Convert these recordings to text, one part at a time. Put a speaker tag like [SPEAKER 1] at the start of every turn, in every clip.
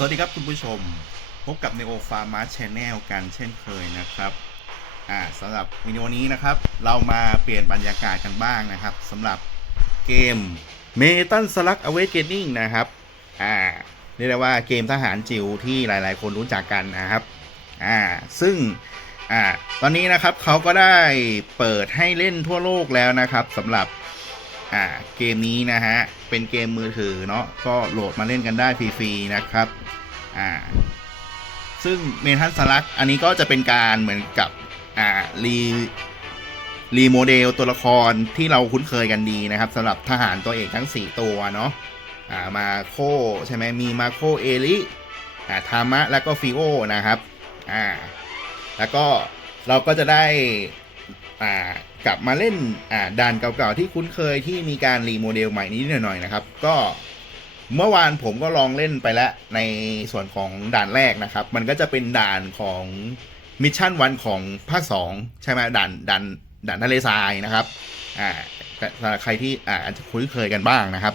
[SPEAKER 1] สวัสดีครับคุณผู้ชม พบกับ Neo Pharma Channel กันเช่นเคยนะครับอ่าสำหรับวิดีโอนี้นะครับ เรามาเปลี่ยนบรรยากาศกันบ้างนะครับสำหรับเกม Metal Slug Awakening นะครับอ่าเรียกได้ว่าเกมทหารจิ๋วที่หลาย ๆ คนรู้จักกันนะครับอ่าซึ่งอ่าตอนนี้นะครับเขาก็ได้เปิดให้เล่นทั่วโลกแล้วนะครับสำหรับ อ่าเกมนี้นะฮะ เป็นเกมมือถือเนาะก็โหลดมาเล่นกันได้ฟรีๆนะครับอ่าซึ่งเมทัลสลักอันนี้ก็จะเป็นการเหมือนกับอ่ารีรีโมเดลตัวละครที่เราคุ้นเคยกันดีนะครับสำหรับทหารตัวเอกทั้ง 4 ตัวเนาะอ่ามาโคใช่ไหมมีมาโคเอลิอ่าทามะแล้วก็ฟิโอนะครับอ่าแล้วก็เราก็จะได้ อ่ากลับมาเล่นอ่าด่านเก่าๆที่คุ้นเคยที่มีการรีโมเดลใหม่นิดหน่อยๆนะครับ ก็เมื่อวานผมก็ลองเล่นไปแล้วในส่วนของด่านแรกนะครับ มันก็จะเป็นด่านของมิชชั่นวันของภาค2ใช่ไหมด่านด่านด่านทะเลทรายนะครับอ่าแต่สำหรับใครที่อ่าอาจจะคุ้นเคยกันบ้างนะครับ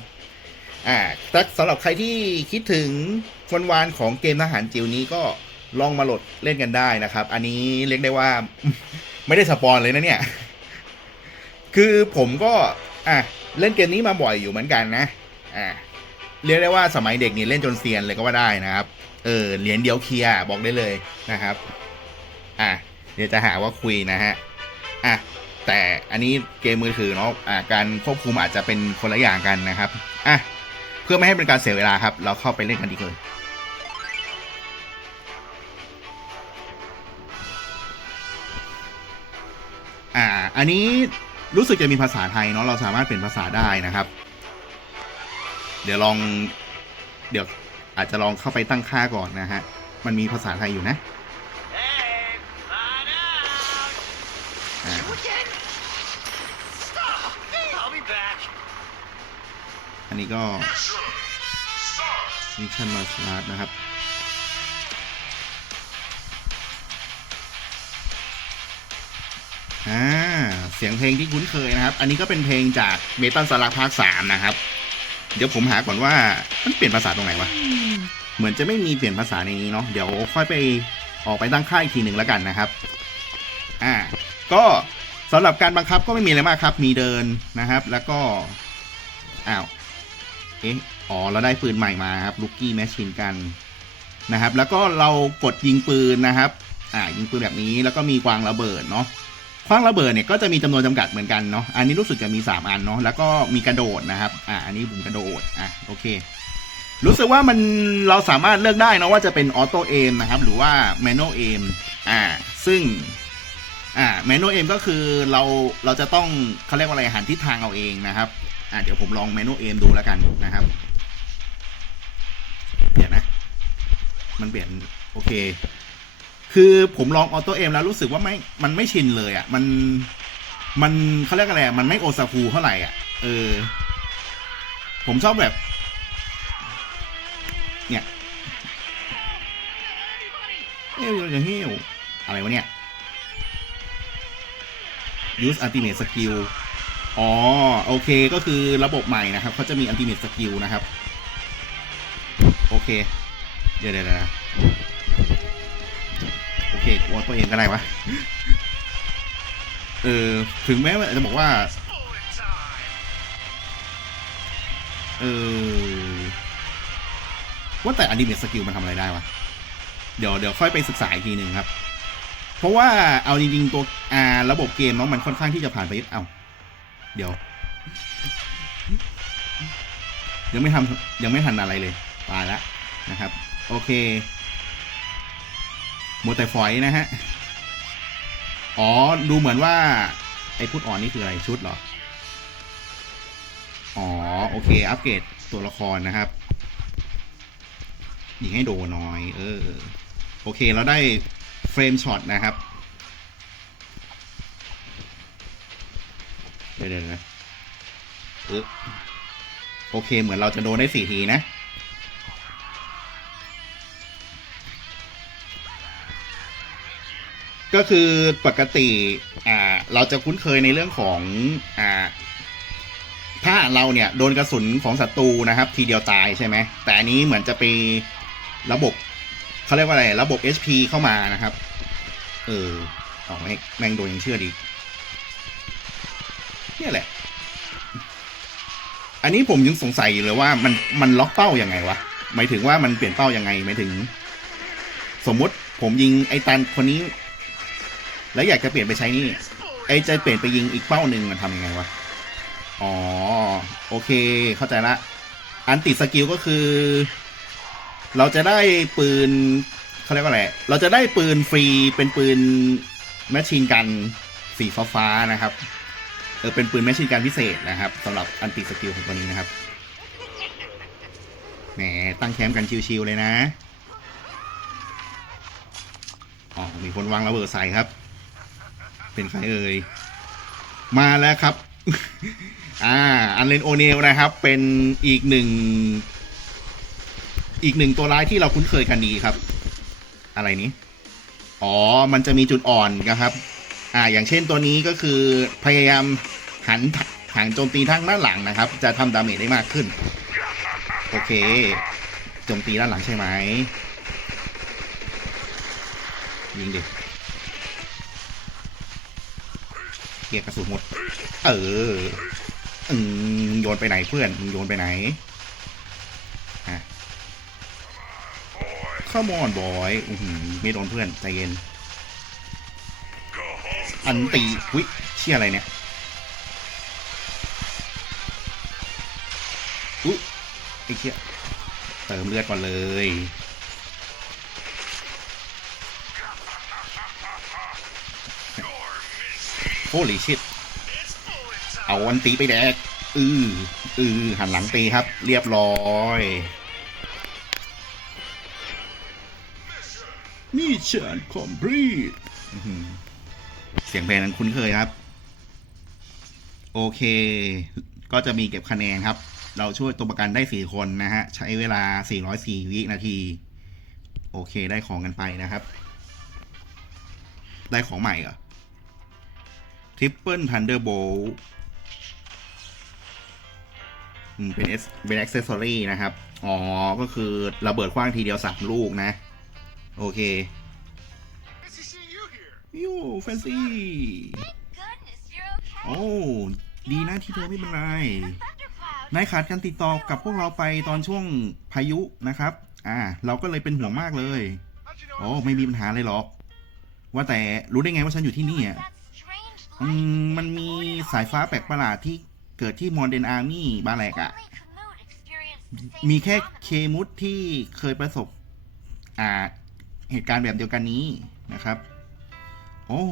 [SPEAKER 1] อ่าแต่สำหรับใครที่คิดถึงวันวานของเกมทหารจิวนี้ก็ลองมาโหลดเล่นกันได้นะครับ อันนี้เรียกได้ว่า ไม่ได้สปอนเลยนะเนี่ย คือผมก็อะเล่นเกมนี้มาบ่อยอยู่เหมือนกันนะอะเรียกได้ว่าสมัยเด็กนี่เล่นจนเซียนเลยก็ว่าได้นะครับ เออเหรียญเดียวเคลียร์บอกได้เลยนะครับ อะเดี๋ยวจะหาว่าคุยนะฮะอะแต่อันนี้เกมมือถือเนาะอะการควบคุมอาจจะเป็นคนละอย่างกันนะครับอะเพื่อไม่ให้เป็นการเสียเวลาครับ เราเข้าไปเล่นกันดีกเล อ่า อันนี้รู้สึกจะมีภาษาไทยเนาะเราสามารถเปลี่ยนภาษาได้นะครับ เดี๋ยวลอง เดี๋ยวอาจจะลองเข้าไปตั้งค่าก่อนนะฮะ มันมีภาษาไทยอยู่นะ
[SPEAKER 2] Hey, find out!
[SPEAKER 1] อ่า
[SPEAKER 2] You again? Stop! I'll be back.
[SPEAKER 1] อันนี้ก็มิชชั่นมาสมาร์ทนะครับ อ่าเสียงเพลงที่คุ้นเคยนะครับ อันนี้ก็เป็นเพลงจากเมตัลสลักภาคสามนะครับ เดี๋ยวผมหาก่อนว่ามันเปลี่ยนภาษาตรงไหนวะ เหมือนจะไม่มีเปลี่ยนภาษาในนี้เนาะ เดี๋ยวค่อยไปออกไปตั้งค่ายอีกทีหนึ่งแล้วกันนะครับ อ่า ก็สำหรับการบังคับก็ไม่มีอะไรมากครับ มีเดินนะครับ แล้วก็ อ้าว เอ๊ะ อ๋อ เราได้ปืนใหม่มาครับ ลูกี้แมชชีนกันนะครับ แล้วก็เรากดยิงปืนนะครับ อ่า ยิงปืนแบบนี้ แล้วก็มีกวางระเบิดเนาะ คว้างระเบิดเนี่ยก็จะมีจำนวนจำกัดเหมือนกันเนาะ อันนี้รู้สึกจะมี 3 อันเนาะ แล้วก็มีกระโดดนะครับ อ่า อันนี้ผมกระโดด อะ โอเค รู้สึกว่ามันเราสามารถเลือกได้นะว่าจะเป็นออโต้เอมนะครับ หรือว่าแมนนวลเอมอ่า ซึ่ง อ่า แมนนวลเอมก็คือเรา เราจะต้องเขาเรียกว่าอะไรหันทิศทางเอาเองนะครับ อ่าเดี๋ยวผมลองแมนนวลเอมดูแล้วกันนะครับ เดี๋ยวนะ มันเปลี่ยน โอเค คือผมลองออโต้เอมแล้วรู้สึกว่าไม่มันไม่ชินเลยอะ่ะ มันมันเขาเรียกอะไรอะมันไม่โอซาคูเท่าไหร่อะ เออ ผมชอบแบบ เนี่ยเอ้ยจะเฮี้ยวอะไรวะเนี่ย use ultimate skill อ๋อ โอเคก็คือระบบใหม่นะครับเขาจะมี ultimate skill นะครับ โอเค เดี๋ยวเดี๋ยว เดี๋ยวอกูเอตัวเองก็ได้วะ เออ ถึงแม้ว่าจะบอกว่า เออ ว่าแต่อนิเมตสกิลมันทำอะไรได้วะ เดี๋ยวเดี๋ยวค่อยไปศึกษาอีกทีหนึ่งครับ เพราะว่าเอาจริง ๆ ตัวอ่าระบบเกมเนาะมันค่อนข้างที่จะผ่านไปเอ้า เดี๋ยว ยังไม่ทำยังไม่ทันอะไรเลย ตายแล้วนะครับ โอเค โมแต่ฟอยนะฮะ อ๋อ ดูเหมือนว่า ไอ้พุทอ่อนนี่คืออะไรชุดเหรอ อ๋อ โอเค อัปเกรดตัวละครนะครับยิงให้โดนน้อย เออ โอเค เราได้เฟรมช็อตนะครับ เดี๋ยวเดี๋ยวนะเออโอเค เหมือนเราจะโดนได้สี่ทีนะ ก็คือปกติอ่าเราจะคุ้นเคยในเรื่องของอ่าถ้าเราเนี่ยโดนกระสุนของศัตรูนะครับ ทีเดียวตายใช่ไหมแต่อันนี้เหมือนจะไประบบเขาเรียกว่าอะไร ระบบ HP เข้ามานะครับ เออเอาแม่งแม่งโดนยังเชื่อดีเนี่ยแหละ อันนี้ผมยังสงสัยอยู่เลยว่ามันมันล็อกเป้ายังไงวะหมายถึงว่ามันเปลี่ยนเป้ายังไงหมายถึง สมมติผมยิงไอ้ตันคนนี้ แล้วอยากจะเปลี่ยนไปใช้นี่ไอ้จะเปลี่ยนไปยิงอีกเป้าหนึ่งมันทำยังไงวะ อ๋อ โอเค เข้าใจละ อันติดสกิลก็คือ เราจะได้ปืนเขาเรียกว่าอะไร เราจะได้ปืนฟรีเป็นปืนแมชชีนกันสีฟ้าฟ้าๆนะครับ เออ เป็นปืนแมชชีนกันพิเศษนะครับสำหรับอันติดสกิลของตัวนี้นะครับ แหม ตั้งแคมป์กันชิวๆเลยนะ อ๋อ มีคนวางระเบิดใส่ครับ เป็นใครเอ่ยมาแล้วครับ อ่า อันเลนโอเนลนะครับ เป็นอีกหนึ่ง อีกหนึ่งตัวร้ายที่เราคุ้นเคยกันดีครับ อะไรนี้ อ๋อ มันจะมีจุดอ่อนนะครับ อ่า อย่างเช่นตัวนี้ก็คือพยายามหันหันโจมตีทางด้านหลังนะครับ จะทำดาเมจได้มากขึ้น โอเค โจมตีด้านหลังใช่ไหมยิงดิ กียร์กระสุนหมด เอออืมมึงโยนไปไหนเพื่อนมึงโยนไปไหนฮะข้ามอนบอยอือหือไม่โดนเพื่อนใจเย็น อันตีวิเชี่ยอะไรเนี่ยอุ๊ยไอ้เชี่ยเติมเลือดก่อนเลย โอ้ลิชิตเอาอันตีไปแดก อืออือหันหลังตีครับ เรียบร้อยมิชชั่นคอมพลีทเสียงเพลงนั้นคุ้นเคยครับ โอเค ก็จะมีเก็บคะแนนครับ เราช่วยตัวประกันได้ 4 คนนะฮะ ใช้เวลา 404 วินาที โอเคได้ของกันไปนะครับ ได้ของใหม่เหรอ Triple Thunderbolt อืมเป็น S เป็น accessory นะครับ อ๋อ ก็คือระเบิดคว้างทีเดียวสามลูกนะ โอเคยูแฟนซี่โอ้ดีนะที่เธอไม่เป็นไร นายขาดการติดต่อกับพวกเราไปตอนช่วงพายุนะครับ อ่า เราก็เลยเป็นห่วงมากเลย โอ้ไม่มีปัญหาเลยหรอก ว่าแต่รู้ได้ไงว่าฉันอยู่ที่นี่อะ อื
[SPEAKER 3] light.
[SPEAKER 1] มมันมีสายฟ้าแปลกประหลาดที่เกิดที่มอนเดนอาร์มี่บาแลกอะ
[SPEAKER 3] Only Kamut experienced the same
[SPEAKER 1] มีแค่เค
[SPEAKER 3] phenomenon.
[SPEAKER 1] มุดที่เคยประสบ อ่า เหตุการณ์แบบเดียวกันนี้นะครับ โอ้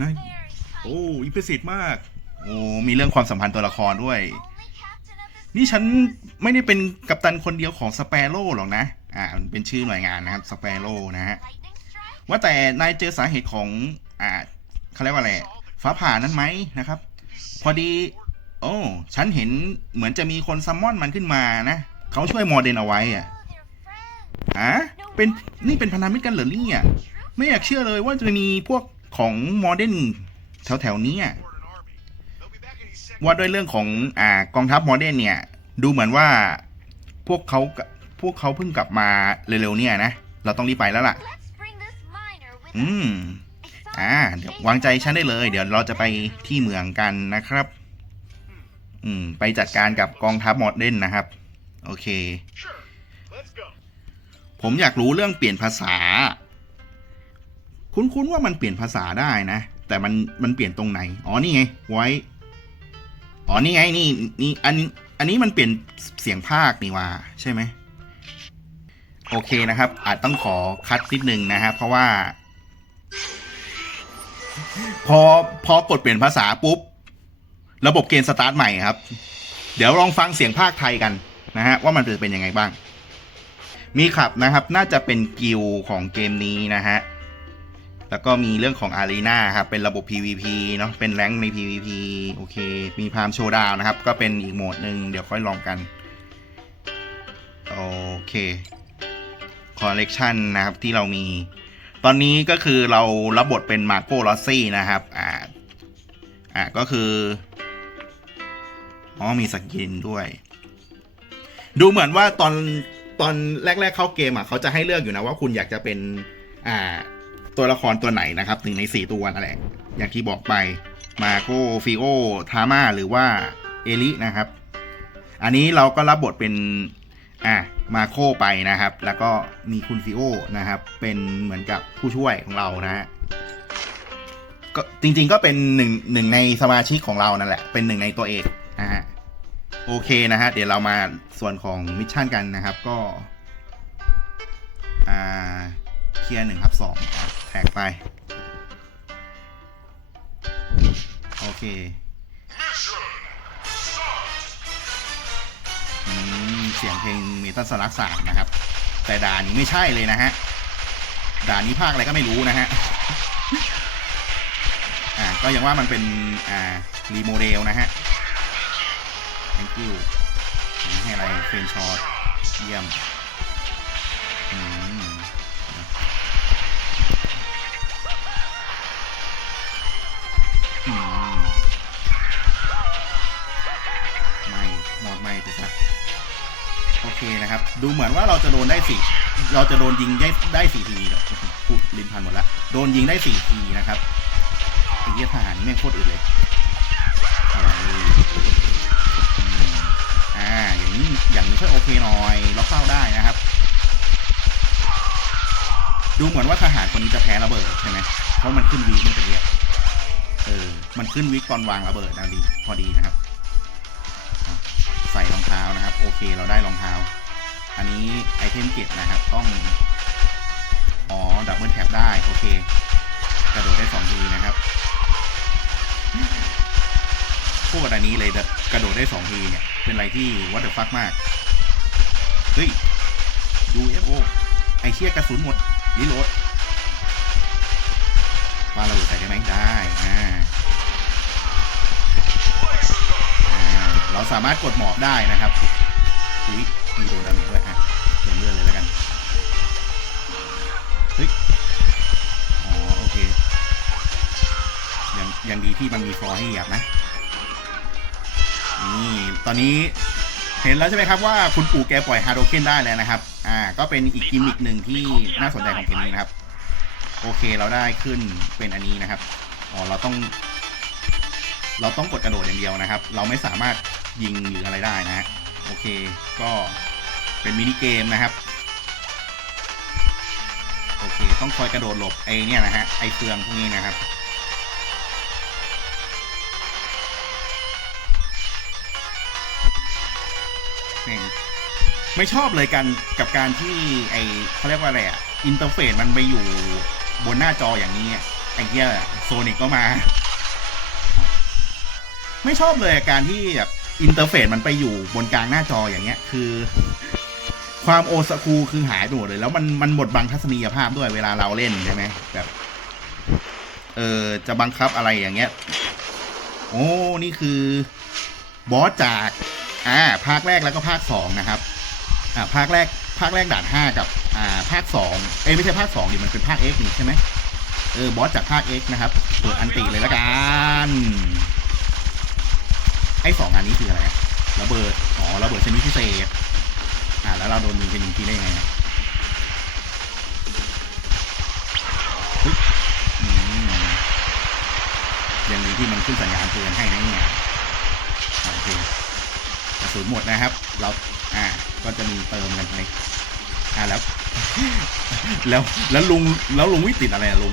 [SPEAKER 1] นะ
[SPEAKER 3] Very
[SPEAKER 1] โอ้
[SPEAKER 3] tight.
[SPEAKER 1] อิมเพรสิตมาก โอ้มีเรื่องความสัมพันธ์ตัวละครด้วย
[SPEAKER 3] Only captain of this
[SPEAKER 1] นี่ฉันไม่ได้เป็นกัปตันคนเดียวของสเปโร่หรอกนะ อ่ามันเป็นชื่อหน่วยงานนะครับสเปโร่นะฮะ
[SPEAKER 3] lightning strike.
[SPEAKER 1] ว่าแต่นายเจอสาเหตุของอ่า เขาเรียกว่าอะไรฟ้าผ่านั้นไหมนะครับ พอดี โอ้ฉันเห็นเหมือนจะมีคนซัมมอนมันขึ้นมานะเขาช่วยมอเดนเอาไว้อะอะเป็นนี่เป็นพันธมิตรกันเหรอเนี่ยไม่อยากเชื่อเลยว่าจะมีพวกของโมเดนแถวๆนี้ว่าด้วยเรื่องของอ่ากองทัพโมเดนเนี่ย ดูเหมือนว่าพวกเขาพวกเขาเพิ่งกลับมาเร็วๆเนี่ยนะ เราต้องรีบไปแล้วล่ะ อืม อ่าเดี๋ยววางใจฉันได้เลย เดี๋ยวเราจะไปที่เมืองกันนะครับ อืม ไปจัดการกับกองทัพมอร์เดนนะครับ โอเค
[SPEAKER 2] Sure.
[SPEAKER 1] ผมอยากรู้เรื่องเปลี่ยนภาษา คุ้นๆว่ามันเปลี่ยนภาษาได้นะ แต่มันมันเปลี่ยนตรงไหน อ๋อนี่ไง ไว้ อ๋อนี่ไงนี่นี่อันอันนี้มันเปลี่ยนเสียงภาคนี่ว่า ใช่ไหมโอเคนะครับ อาจต้องขอคัดนิดนึงนะครับเพราะว่า พอพอกดเปลี่ยนภาษาปุ๊บ ระบบเกมสตาร์ทใหม่ครับ เดี๋ยวลองฟังเสียงภาคไทยกันนะฮะว่ามันจะเป็นยังไงบ้าง มีขับนะครับน่าจะเป็นกิลของเกมนี้นะฮะ แล้วก็มีเรื่องของอารีนาครับเป็นระบบ PVP เนาะเป็นแรงใน PVP โอเค มีพามโชว์ดาวนะครับ ก็เป็นอีกโหมดหนึ่งเดี๋ยวค่อยลองกัน โอเคคอลเลกชันนะครับที่เรามี ตอนนี้ก็คือเรารับบทเป็นมาโกลอสซี่นะครับอ่าอ่าก็คืออ๋อมีสกินด้วย ดูเหมือนว่าตอนตอนแรก ๆ เข้าเกมอะเขาจะให้เลือกอยู่นะว่าคุณอยากจะเป็น อ่า ตัวละครตัวไหนนะครับหนึ่งในสี่ตัวนั่นแหละ อย่างที่บอกไปมาโกฟิโอทาม่าหรือว่าเอลินะครับ อันนี้เราก็รับบทเป็น อะ มาโคไปนะครับ แล้วก็มีคุณฟิโอนะครับ เป็นเหมือนกับผู้ช่วยของเรานะฮะก็จริงๆก็เป็นหนึ่งหนึ่งในสมาชิกของเรานั่นแหละ เป็นหนึ่งในตัวเอกนะฮะโอเคนะฮะเดี๋ยวเรามาส่วนของมิชชั่นกันนะครับก็อ่าเคลียร์หนึ่งครับสองแท็กไป โอเคอืม เสียงเพลงเมทัลสลักสามนะครับ แต่ด่านนี้ไม่ใช่เลยนะฮะด่านนี้ภาคอะไรก็ไม่รู้นะฮะอ่าก็ยังว่ามันเป็นอ่ารีโมเดลนะฮะ thank you ให้อะไรเฟรนชอตเยี่ยมอืม เคนะครับ ดูเหมือนว่าเราจะโดนได้สี่เราจะโดนยิงได้ได้สี่ทีพูดลิ้นพันหมดละโดนยิงได้สี่ทีนะครับไอ้เหี้ยทหารนี่แม่งโคตรอึดเลยอะไรอ่าอย่างนี้อย่างนี้ก็โอเคหน่อยล็อกเป้าได้นะครับ ดูเหมือนว่าทหารคนนี้จะแพ้ระเบิดใช่ไหมเพราะมันขึ้นวีคเมื่อกี้เออมันขึ้นวิกตอนวางระเบิดนะดีพอดีนะครับ ใส่รองเท้านะครับ โอเคเราได้รองเท้า อันนี้ไอเทมเก็บนะครับ ต้อง อ๋อ ดับเบิลแท็บได้ โอเค กระโดดได้สองทีนะครับโคตรอันนี้เลยเด้อกระโดดได้สองทีเนี่ย เป็นอะไรที่วัดเดอร์ฟักมาก เฮ้ย UFO ไอเชี่ยกระสุนหมดรีโหลดวางระเบิดใส่ได้ไหมได้ อ่า เราสามารถกดหมอบได้นะครับ อุ้ยมีโดนดาเมจด้วยอะเติมเลือดเลยแล้วกันเฮ้ยอ๋อโอเค ยังยังดีที่มันมีฟลอร์ให้เหยียบนะ นี่ ตอนนี้เห็นแล้วใช่ไหมครับว่าคุณปู่แกปล่อยฮาร์โดเคนได้แล้วนะครับ อ่า ก็เป็นอีกกิมมิกหนึ่งที่น่าสนใจของเกมนี้นะครับ โอเคเราได้ขึ้นเป็นอันนี้นะครับ อ๋อเราต้อง เราต้องกดกระโดดอย่างเดียวนะครับ เราไม่สามารถ ยิงหรืออะไรได้นะฮะโอเคก็เป็นมินิเกมนะครับโอเคต้องคอยกระโดดหลบไอเนี่ยนะฮะไอเฟืองพวกนี้นะครับแม่ไม่ชอบเลยกันกับการที่ไอเขาเรียกว่าอะไรอะอินเทอร์เฟซมันไปอยู่บนหน้าจออย่างนี้ไอเหี้ยโซนิกก็มา ไม่ชอบเลยการที่แบบ อินเทอร์เฟซมันไปอยู่บนกลางหน้าจออย่างเงี้ย คือ ความโอสคูคือหายไปหมดเลย แล้วมันมันหมดบังทัศนียภาพด้วยเวลาเราเล่นใช่ไหมแบบ เออจะบังคับอะไรอย่างเงี้ย โอ้นี่คือบอสจากอ่าภาคแรกแล้วก็ภาคสองนะครับ อ่าภาคแรกภาคแรกด่านห้ากับ อ่า ภาคสองเอ้ไม่ใช่ภาคสองดิมันเป็นภาคเอ็กนี่ใช่ไหมเออบอสจากภาคเอ็กนะครับเปิดอันติเลยละกัน ไอ้สองอันนี้คืออะไรระเบิดอ๋อระเบิดชนิดพิเศษอ่าแล้วเราโดนยิงเป็นยิงทีได้ยังไงเนี่ยเฮ้ยอืมยังดีที่มันขึ้นสัญญาณเตือนให้นะเนี่ยโอเคกระสุนหมดนะครับ เราอ่าก็จะมีเติมกันในอ่าแล้ว แล้วแล้วลุงแล้วลุงวิติดอะไรอะลุง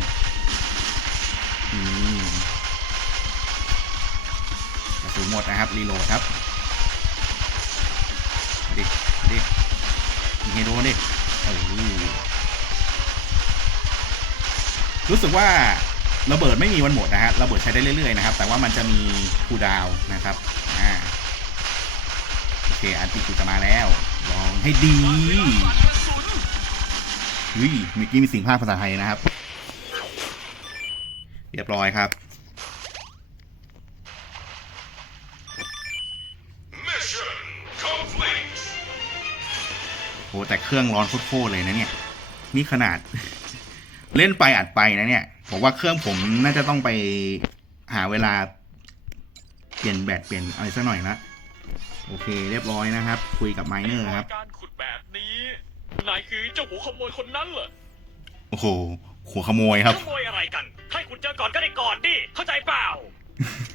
[SPEAKER 1] อืม สุนหมดนะครับรีโหลดครับดิดิยิงให้โดนดิเออรู้สึกว่าระเบิดไม่มีวันหมดนะฮะระเบิดใช้ได้เรื่อยๆนะครับ แต่ว่ามันจะมีคูดาวน์นะครับอ่าโอเคอันติกูจะมาแล้วลองให้ดีเฮ้ยเมื่อกี้มีสิ่งภาคภาษาไทยนะครับ เรียบร้อยครับ โหแต่เครื่องร้อนโคตรๆเลยนะเนี่ย นี่ขนาด เล่นไปอัดไปนะเนี่ยผมว่าเครื่องผมน่าจะต้องไปหาเวลา เปลี่ยนแบตเปลี่ยนอะไรสักหน่อยนะโอเค เรียบร้อยนะครับ คุยกับไมเนอร์ครับ
[SPEAKER 4] การขุดแบบนี้นายคือเจ้าหัวขโมยคนนั้นเหรอ
[SPEAKER 1] โอ้โหหัวขโมยครับ
[SPEAKER 4] ขโมยอะไรกันให้คุณเจอก่อนก็ได้ก่อนดิเข้าใจเปล่า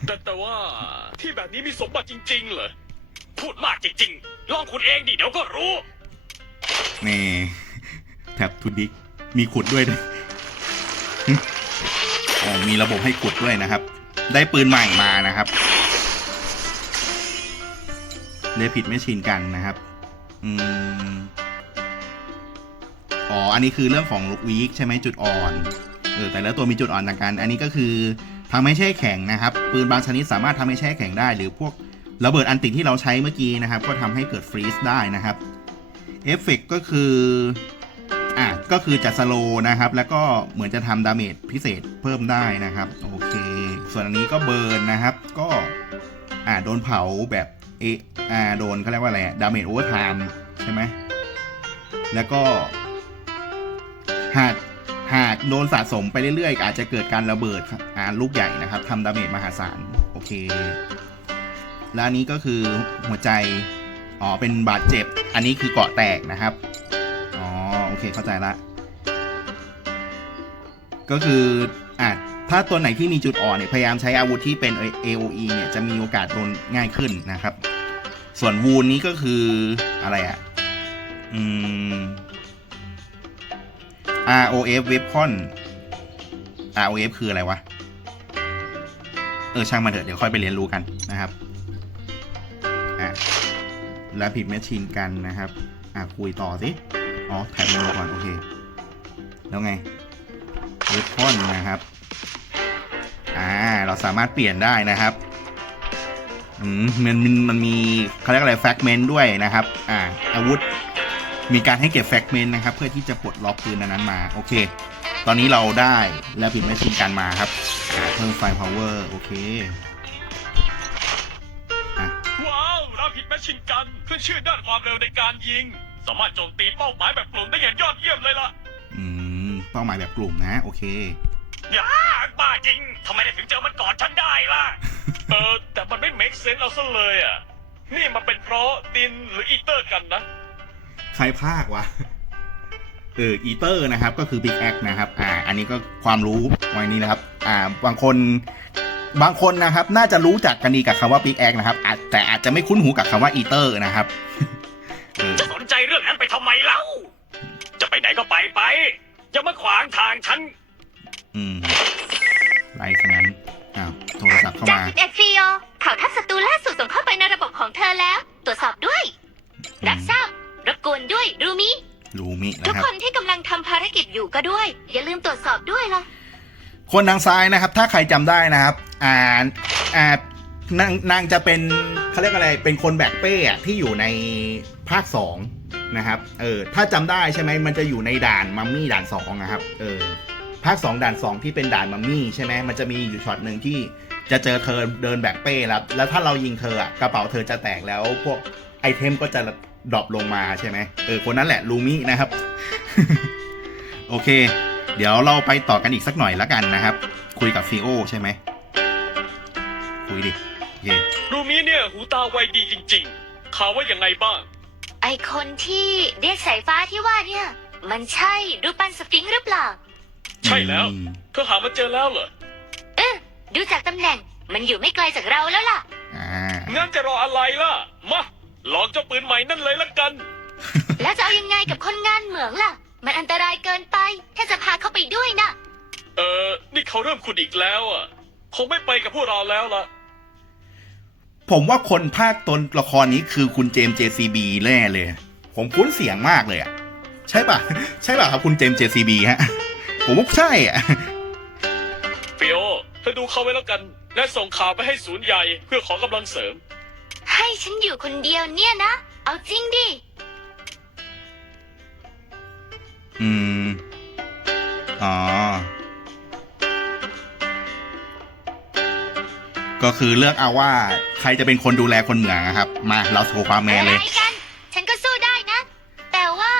[SPEAKER 4] แต่แต่ว่าที่แบบนี้มีสมบัติจริง ๆ เหรอพูดมากจริง ๆ ลองคุณเองดิเดี๋ยวก็รู้
[SPEAKER 1] นี่แท็บทูดิกมีขุดด้วยนะหึอ๋อมีระบบให้ขุดด้วยนะครับ ได้ปืนใหม่มานะครับเรียผิดไม่ชินกันนะครับอืมอ๋อ อันนี้คือเรื่องของลูกวีคใช่ไหมจุดอ่อน เออ แต่ละตัวมีจุดอ่อนต่างกัน อันนี้ก็คือทำให้แช่แข็งนะครับ ปืนบางชนิดสามารถทำให้แช่แข็งได้ หรือพวกระเบิดอันติที่เราใช้เมื่อกี้นะครับ ก็ทำให้เกิดฟรีซได้นะครับ เอฟเฟกก็คืออะก็คือจะสโลนะครับ แล้วก็เหมือนจะทำดาเมจพิเศษเพิ่มได้นะครับ โอเค ส่วนอันนี้ก็เบิร์นนะครับ ก็อ่าโดนเผาแบบเออ่าโดนเขาเรียกว่าอะไรดาเมจโอเวอร์ไทม์ใช่ไหมแล้วก็ หากหากโดนสะสมไปเรื่อยๆ อาจจะเกิดการระเบิดอ่าลูกใหญ่นะครับทำดาเมจมหาศาล โอเค แล้วนี้ก็คือหัวใจ อ๋อ เป็นบาดเจ็บ อันนี้คือเกาะแตกนะครับ อ๋อ โอเค เข้าใจละ ก็คืออะถ้าตัวไหนที่มีจุดอ่อนเนี่ย พยายามใช้อาวุธที่เป็น AOE เนี่ย จะมีโอกาสโดนง่ายขึ้นนะครับ ส่วนวูนนี้ก็คืออะไรอะอืม ROF Weapon ROF คืออะไรวะ เออ ช่างมันเถอะ เดี๋ยวค่อยไปเรียนรู้กันนะครับ แล้วผิดแมชชีนกันนะครับ อะคุยต่อสิ อ๋อแถบโมโนก่อน โอเค แล้วไง Weapon นะครับ อ่า เราสามารถเปลี่ยนได้นะครับ อืม มันมันมันมีเขาเรียกอะไรแฟกเมนต์ด้วยนะครับ อ่า อาวุธ มีการให้เก็บแฟกเมนต์นะครับ เพื่อที่จะปลดล็อกปืนนั้นมา โอเค ตอนนี้เราได้แล้วผิดแมชชีนกันมาครับ เพิ่มไฟพาวเวอร์ โอเค
[SPEAKER 4] ชชินกันขึ้นชื่อด้านความเร็วในการยิง สามารถโจมตีเป้าหมายแบบกลุ่มได้อย่างยอดเยี่ยมเลยล่ะ
[SPEAKER 1] อืมเป้าหมายแบบกลุ่มนะ โอเค
[SPEAKER 4] อย่าบ้าจริงทำไมได้ถึงเจอมันก่อนฉันได้ล่ะ เออ แต่มันไม่ make sense เอาซะเลยอะ นี่มันเป็นเพราะดินหรืออีเตอร์กันนะ
[SPEAKER 1] ใครภาควะเอออีเตอร์นะครับก็คือ Big X นะครับอ่าอันนี้ก็ความรู้ไว้นี้นะครับอ่าบางคน บางคนนะครับน่าจะรู้จักกันดีกับคำว่า Big X นะครับอาจแต่อาจจะไม่คุ้นหูกับคำว่าอีเตอร์นะครับเออ
[SPEAKER 4] จะสนใจเรื่องนั้นไปทำไมเล่า จะไปไหนก็ไปไป อย่ามาขวางทางฉัน
[SPEAKER 1] อืมไล่ซะงั้นอ้าวโทรศัพท์เข้า
[SPEAKER 3] จาก
[SPEAKER 1] มา
[SPEAKER 3] สิบเอ็ดซีโอข่าวทัพศัตรูล่าสุดส่งเข้าไปในระบบของเธอแล้ว ตรวจสอบด้วยรับทราบรบกวนด้วยรูมิ
[SPEAKER 1] รูมิ
[SPEAKER 3] ทุ
[SPEAKER 1] นะ
[SPEAKER 3] ก
[SPEAKER 1] ครับ
[SPEAKER 3] คนที่กำลังทำภารกิจอยู่ก็ด้วย อย่าลืมตรวจสอบด้วยล่ะ
[SPEAKER 1] คนทางซ้ายนะครับ ถ้าใครจำได้นะครับ อ่าอ่านางนางจะเป็นเขาเรียกอะไรเป็นคนแบกเป้อะที่อยู่ในภาคสองนะครับเออถ้าจำได้ใช่ไหมมันจะอยู่ในด่านมัมมี่ด่านสองนะครับเออภาคสองด่านสองที่เป็นด่านมัมมี่ใช่ไหมมันจะมีอยู่ช็อตหนึ่งที่จะเจอเธอเดินแบกเป้แล้วแล้วถ้าเรายิงเธออะกระเป๋าเธอจะแตกแล้วพวกไอเทมก็จะดรอปลงมาใช่ไหมเออคนนั้นแหละลูมินะครับ โอเค เดี๋ยวเราไปต่อกันอีกสักหน่อยแล้วกันนะครับ คุยกับฟีโอใช่ไหม คุยดิโอเค
[SPEAKER 4] รูมิเนี่ยหูตาไวดีจริงๆข่าวว่ายังไงบ้าง
[SPEAKER 3] ไอคนที่เรียกสายฟ้าที่ว่าเนี่ย มันใช่รูปปั้นสฟิงค์หรือเปล่า
[SPEAKER 4] ใช่แล้ว
[SPEAKER 1] อืม
[SPEAKER 4] เธอหามันเจอแล้วเหรอ
[SPEAKER 3] เออดูจากตำแหน่ง มันอยู่ไม่ไกลจากเราแล้วล่ะ
[SPEAKER 1] อ่า
[SPEAKER 4] งั้นจะรออะไรล่ะ มาลองเจ้าปืนใหม่นั่นเลยละกัน
[SPEAKER 3] แล้วจะเอายังไงกับคนงานเหมืองล่ะ มันอันตรายเกินไป ถ้าจะพาเขาไปด้วยนะ
[SPEAKER 4] เออนี่เขาเริ่มขุดอีกแล้วอะ คงไม่ไปกับพวกเราแล้วล่ะ
[SPEAKER 1] ผมว่าคนภาคตนละครนี้คือคุณเจมส์ JCB แน่เลย ผมคุ้นเสียงมากเลยอะใช่ป่ะ ใช่ป่ะครับคุณเจมส์ JCB ฮะ ผมว่าใช่อะ
[SPEAKER 4] ฟิโอเธอดูเขาไว้แล้วกัน และส่งข่าวไปให้ศูนย์ใหญ่เพื่อขอกำลังเสริม
[SPEAKER 3] ให้ฉันอยู่คนเดียวเนี่ยนะ เอาจริงดิ
[SPEAKER 1] อืม อ๋อ ก็คือเลือกเอาว่าใครจะเป็นคนดูแลคนเหมืองอะครับ มาเราโทรความแมน
[SPEAKER 3] อะ
[SPEAKER 1] เล
[SPEAKER 3] ไร
[SPEAKER 1] ย
[SPEAKER 3] กัน ฉันก็สู้ได้นะ แต่ว่า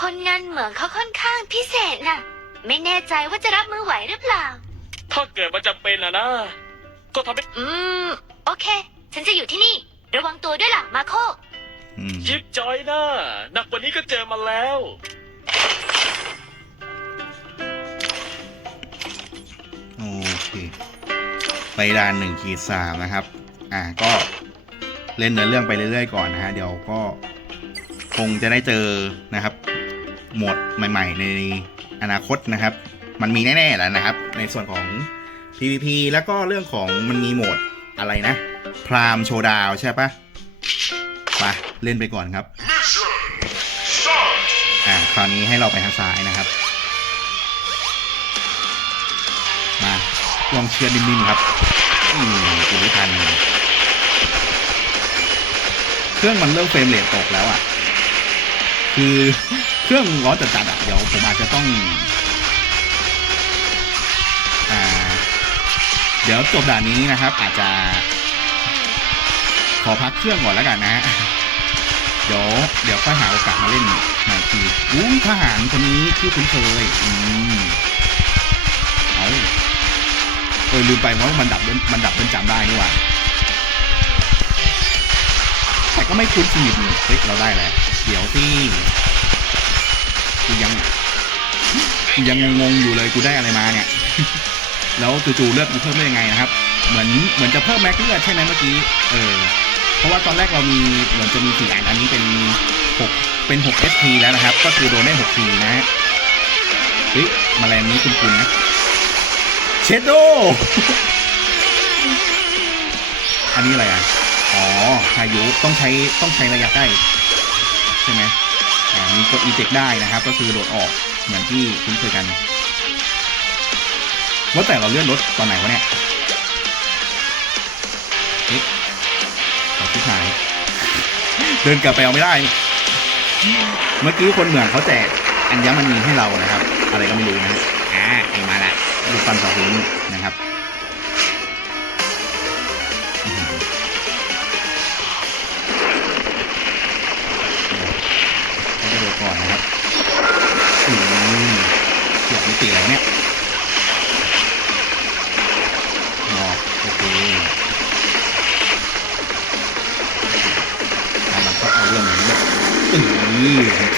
[SPEAKER 3] คนงานเหมืองเขาค่อนข้างพิเศษน่ะ ไม่แน่ใจว่าจะรับมือไหวหรือเปล่า
[SPEAKER 4] ถ้าเกิดมันจะเป็นอะนะ ก็ทำให้
[SPEAKER 3] อืม โอเค ฉันจะอยู่ที่นี่ ระวังตัวด้วยล่ะมาโค
[SPEAKER 1] ออืม
[SPEAKER 4] ยิบจอยนะหนักกว่านี้ก็เจอมาแล้ว
[SPEAKER 1] ไปด่านหนึ่งขีดสามนะครับ อ่าก็เล่นเนื้อเรื่องไปเรื่อยๆก่อนนะฮะเดี๋ยวก็คงจะได้เจอนะครับ หมวดใหม่ ๆ ในอนาคตนะครับ มันมีแน่ๆแล้วนะครับ ในส่วนของ PVP แล้วก็เรื่องของมันมีโหมดอะไรนะ พรามโชดาวใช่ปะไปเล่นไปก่อนครับ อ่าคราวนี้ให้เราไปทางซ้ายนะครับ ลองเชียร์นิ่มๆครับอืมกูไม่ทันเครื่องมันเริ่มเฟรมเรทตกแล้วอะ คือเครื่องร้อนจัดๆอะ เดี๋ยวผมอาจจะต้องอ่าเดี๋ยวจบด่านนี้นะครับ อาจจะ ขอพักเครื่องก่อนแล้วกันนะฮะเดี๋ยวเดี๋ยวค่อยหาโอกาสมาเล่นใหม่กทีอุ้ยทหารคนนี้ที่อคุ้นเคย อืม เออลืมไปว่ามันดับมันดับเบิ้ลจำได้นี่หว่าแต่ก็ไม่คุ้นสนิทนี่เฮ้ยเราได้แล้วเดี๋ยวที่กูยังกูยังงงอยู่เลยกูได้อะไรมาเนี่ย แล้วจู่ๆเลือดกูเพิ่มได้ยังไงนะครับ เหมือนเหมือนจะเพิ่มแม็กเลือดใช่ไหมเมื่อกี้เออเพราะว่าตอนแรกเรามีเหมือนจะมีสี่อันอันนี้เป็นหกเป็นหก SP แล้วนะครับ ก็คือโดนได้หกทีนะฮะเฮ้ยแมลงนี้คุณคุณนะ เชดโด อันนี้อะไรอะ อ๋อพายุต้องใช้ต้องใช้ระยะใกล้ ใช่ไหมอ่ามีกดอีเจกได้นะครับ ก็คือโดดออกเหมือนที่คุ้นเคยกันว่าแต่เราเลื่อนรถตอนไหนวะเนี่ยเฮ้ยเอาที่หาย เดินกลับไปเอาไม่ได้ เมื่อกี้คนเหมืองเขาแจกอัญมณีให้เรานะครับ อะไรก็ไม่รู้นะฮะอ่าไอมาละ ลูกฟันสองทิ้งนะครับอื้อหือเขากระโดดก่อนนะครับอืมเสียบไมิติแล้วเนี่ยหอกโอเคมันก็เอาเรื่องอย่างนี้เลยอือมั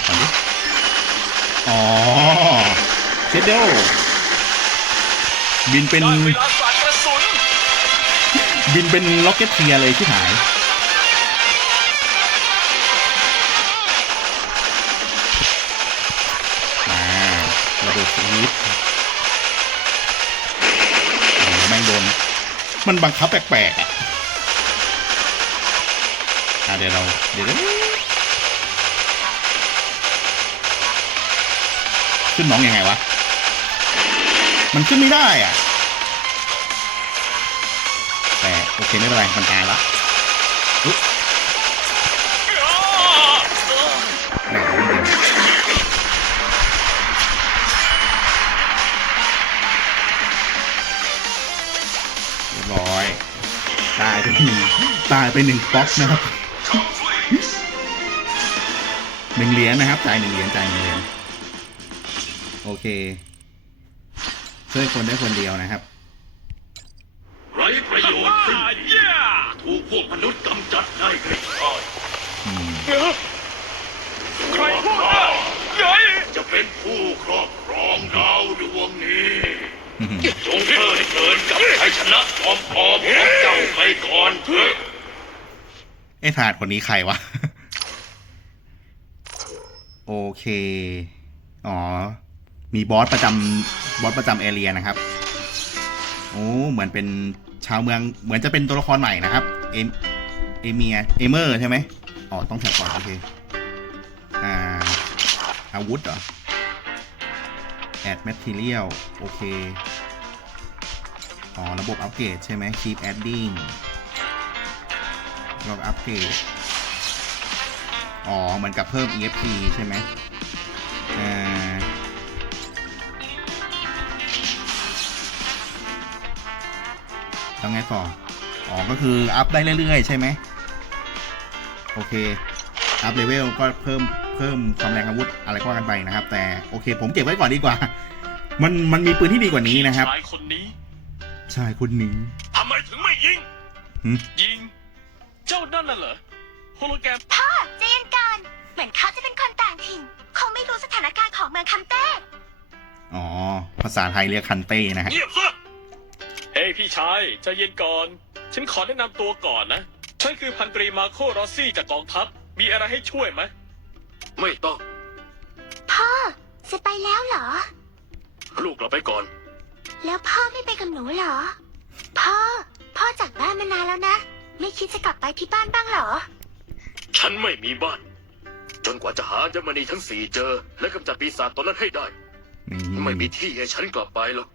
[SPEAKER 1] กก่อนดิอ๋อเชดโดบินเป็น
[SPEAKER 4] ได้เวลาสาดกระสุน
[SPEAKER 1] บินเป็นล็อกเก็ตเทียเลยที่หาย มาระเบิดสวิตช์อ๋อแม่งโดน มันบังคับแปลกๆอะอะ เดี๋ยวเรา เดี๋ยวเดี๋ยว ขึ้นน้องยังไงวะ มันขึ้นไม่ได้อะ แต่โอเคไม่เป็นไรมันตายละร้อย ตายไปหนึ่งตายไปหนึ่งป๊อกนะครับหนึ่งเหรียญนะครับจ่ายหนึ่งเหรียญจ่ายหนึ่งเหรียญ ช่วยคนได้คนเดียวนะครับ
[SPEAKER 2] ไร้ประโยชน์สิ้น
[SPEAKER 4] อ่า
[SPEAKER 2] ดี
[SPEAKER 4] เย้
[SPEAKER 2] ถูกพวกมนุษย์กำจัดได้ง่าย
[SPEAKER 1] อืม
[SPEAKER 4] เอ้อใครพูดนะเย้ย
[SPEAKER 2] ๆจะเป็นผู้ครอบครองดาวดวงนี้
[SPEAKER 1] อืม
[SPEAKER 2] จงเพลิดเพลินกับชัยชนะพร้อมๆของเจ้าไปก่อนเถอะ
[SPEAKER 1] ไอ้ถาดคนนี้ใครวะ โอเค อ๋อ มีบอสประจำบอสประจำเอเรียนะครับโอ้เหมือนเป็นชาวเมืองเหมือนจะเป็นตัวละครใหม่นะครับ เอมเอเมียเอเมอร์ใช่ไหมอ๋อต้องแท็กก่อนโอเคอ่าอาวุธเหรอแอดแมทเทียลโอเคอ๋อระบบอัปเกรดใช่ไหม keep adding ลองอัปเกรดอ๋อเหมือนกับเพิ่ม EFP ใช่ไหมอ่า แล้วไงต่อ อ๋อ ก็คืออัพได้เรื่อยๆ ใช่ไหม โอเค อัพเลเวลก็เพิ่มเพิ่มความแรงอาวุธอะไรก็ว่ากันไปนะครับ แต่โอเค ผมเก็บไว้ก่อนดีกว่า มันมันมีปืนที่ดีกว่านี้นะครับ
[SPEAKER 4] ชายคนนี้
[SPEAKER 1] ชายคนนี้
[SPEAKER 2] ทำไมถึงไม่ยิง
[SPEAKER 1] หึ
[SPEAKER 4] ยิง เจ้านั่นน่ะเหรอโฮโลแกรม
[SPEAKER 3] พ่อใจเย็นก่อนเหมือนเขาจะเป็นคนต่างถิ่นคงไม่รู้สถานการณ์ของเมืองคัมเต้
[SPEAKER 1] อ๋อ ภาษาไทยเรียกคันเต้นะฮะ
[SPEAKER 2] เงียบซะ
[SPEAKER 4] เฮ้ยพี่ชายใจเย็นก่อน ฉันขอแนะนำตัวก่อนนะ ฉันคือพันตรีมาโครอสซี่จากกองทัพ มีอะไรให้ช่วยไหม
[SPEAKER 2] ไม่ต้อง
[SPEAKER 3] พ่อจะไปแล้วเหรอ
[SPEAKER 2] ลูกเราไปก่อน
[SPEAKER 3] แล้วพ่อไม่ไปกับหนูเหรอ พ่อ พ่อจากบ้านมานานแล้วนะ ไม่คิดจะกลับไปที่บ้านบ้างเหรอ
[SPEAKER 2] ฉันไม่มีบ้าน จนกว่าจะหาอัญมณีทั้งสี่เจอ และกำจัดปีศาจตนนั้นให้ได้
[SPEAKER 1] นี่
[SPEAKER 2] ไม่มีที่ให้ฉันกลับไปหรอก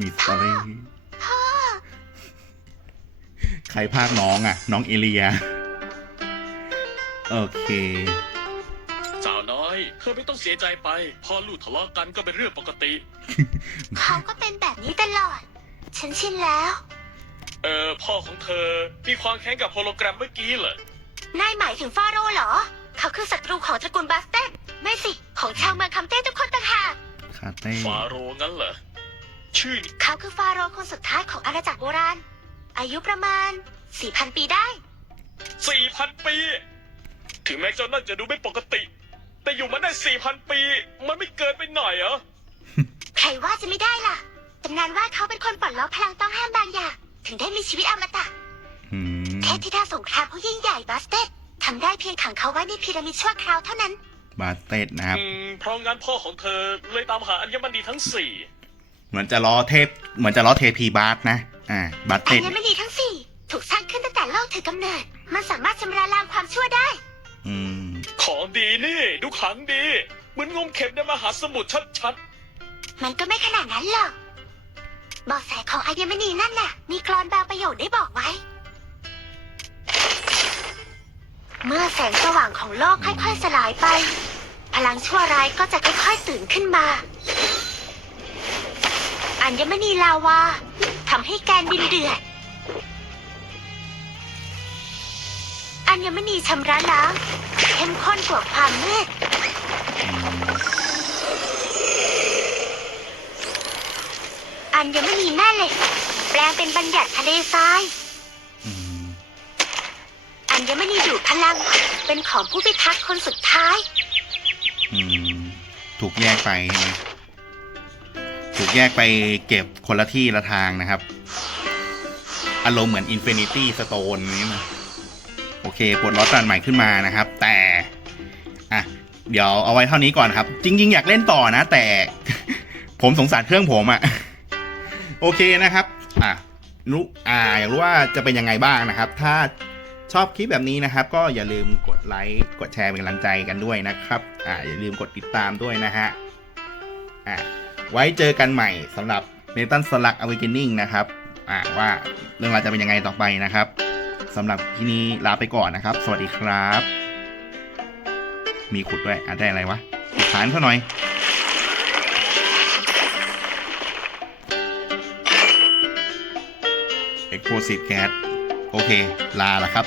[SPEAKER 1] มีสตอรี่
[SPEAKER 3] พ่อ
[SPEAKER 1] ใครภาคน้องอะ น้องเอเลีย โอเค
[SPEAKER 4] สาวน้อย เธอไม่ต้องเสียใจไปพอลูกทะเลาะกันก็เป็นเรื่องปกติ
[SPEAKER 3] เขาก็เป็นแบบนี้ตลอด ฉันชินแล้ว
[SPEAKER 4] เออพ่อของเธอ มีความแค้นกับโฮโลแกรมเมื่อกี้เหรอ
[SPEAKER 3] นายหมายถึงฟาโร่เหรอ เขาคือศัตรูของตระกูลบาสเต้ไม่สิ ของชาวเมืองคัมเต้ทุกคนต่างหาก
[SPEAKER 1] คาเต้
[SPEAKER 4] ฟาโรห์งั้นเหรอ ชื่อ
[SPEAKER 3] เขาคือฟาโร่คนสุดท้ายของอาณาจักรโบราณ อายุประมาณ 4,000 ปีได้
[SPEAKER 4] สี่พันปี ถึงแม้เจ้านั่นจะดูไม่ปกติ แต่อยู่มาได้สี่พันปี มันไม่เกินไปหน่อยเหรอ
[SPEAKER 3] ใครว่าจะไม่ได้ล่ะ ตำนานว่าเขาเป็นคนปลดล็อกพลังต้องห้ามบางอย่าง ถึงได้มีชีวิตอมตะ
[SPEAKER 1] อืม
[SPEAKER 3] เทพธิดาสงครามผู้ยิ่งใหญ่บาสเตตทำได้เพียงขังเขาไว้ในพีระมิดชั่วคราวเท่านั้น
[SPEAKER 1] บาเต็ดนะครับ
[SPEAKER 4] อืมเพราะงั้นพ่อของเธอเลยตามหาอัญมณีทั้งสี่
[SPEAKER 1] เหมือนจะล้อเทพ เหมือนจะล้อเทพีบาสนะ อ่าบา
[SPEAKER 3] อั
[SPEAKER 1] เต็ด
[SPEAKER 3] ญมณีทั้งสี่ถูกสร้างขึ้นตั้งแต่โลกถือกำเนิด มันสามารถชำระล้างความชั่วได้
[SPEAKER 1] อืม
[SPEAKER 4] ของดีนี่ ดูขลังดี เหมือนงมเข็มในมหาสมุทรชัด
[SPEAKER 3] มันก็ไม่ขนาดนั้นหรอกเบอกแสของอัญมณีนั่นน่ะ มีกรอนบางประโยคได้บอกไว้ เมื่อแสงสว่างของโลกค่อยๆสลายไป พลังชั่วร้ายก็จะค่อยๆตื่นขึ้นมา อัญมณีลาวาทำให้แกนดินเดือด อัญมณีชำระล้างเข้มข้นกว่าความมืด
[SPEAKER 1] อั
[SPEAKER 3] ญมณีแม่เหล็กแปลงเป็นบัญญัติทะเลทราย
[SPEAKER 1] อั
[SPEAKER 3] ญมณีดูดพลัง เป็นของผู้พิทักษ์คนสุดท้าย
[SPEAKER 1] อืม ถูกแยกไปใช่ไหม กแยกไปเก็บคนละที่ละทางนะครับ อารมณ์เหมือน Infinity Stone นี้นะโอเคปลดล็อตตันใหม่ขึ้นมานะครับ แต่ อะ เดี๋ยวเอาไว้เท่านี้ก่อนครับ จริง ๆ อยากเล่นต่อนะ แต่ ผมสงสารเครื่องผมอะ่ะ โอเคนะครับ อะรู้อ่า อยากรู้ว่าจะเป็นยังไงบ้างนะครับ ถ้าชอบคลิปแบบนี้นะครับ ก็อย่าลืมกดไลค์กดแชร์เป็นกำลังใจกันด้วยนะครับ อ่าอย่าลืมกดติดตามด้วยนะฮะอะ ไว้เจอกันใหม่สำหรับเนตันสลักอเวกินนิ่งนะครับอ่าว่าเรื่องราวจะเป็นยังไงต่อไปนะครับสำหรับที่นี้ลาไปก่อนนะครับ สวัสดีครับ มีขุดด้วยอะได้อะไรวะขานเขาหน่อยเอ็กโพสิตแก๊สโอเค ลาละครับ